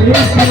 Krishna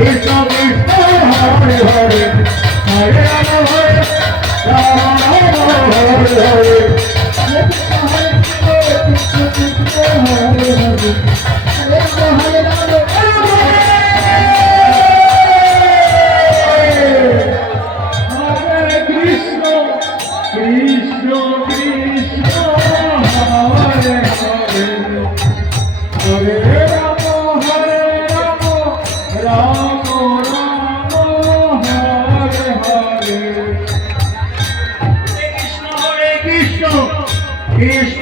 Hare Hare Here's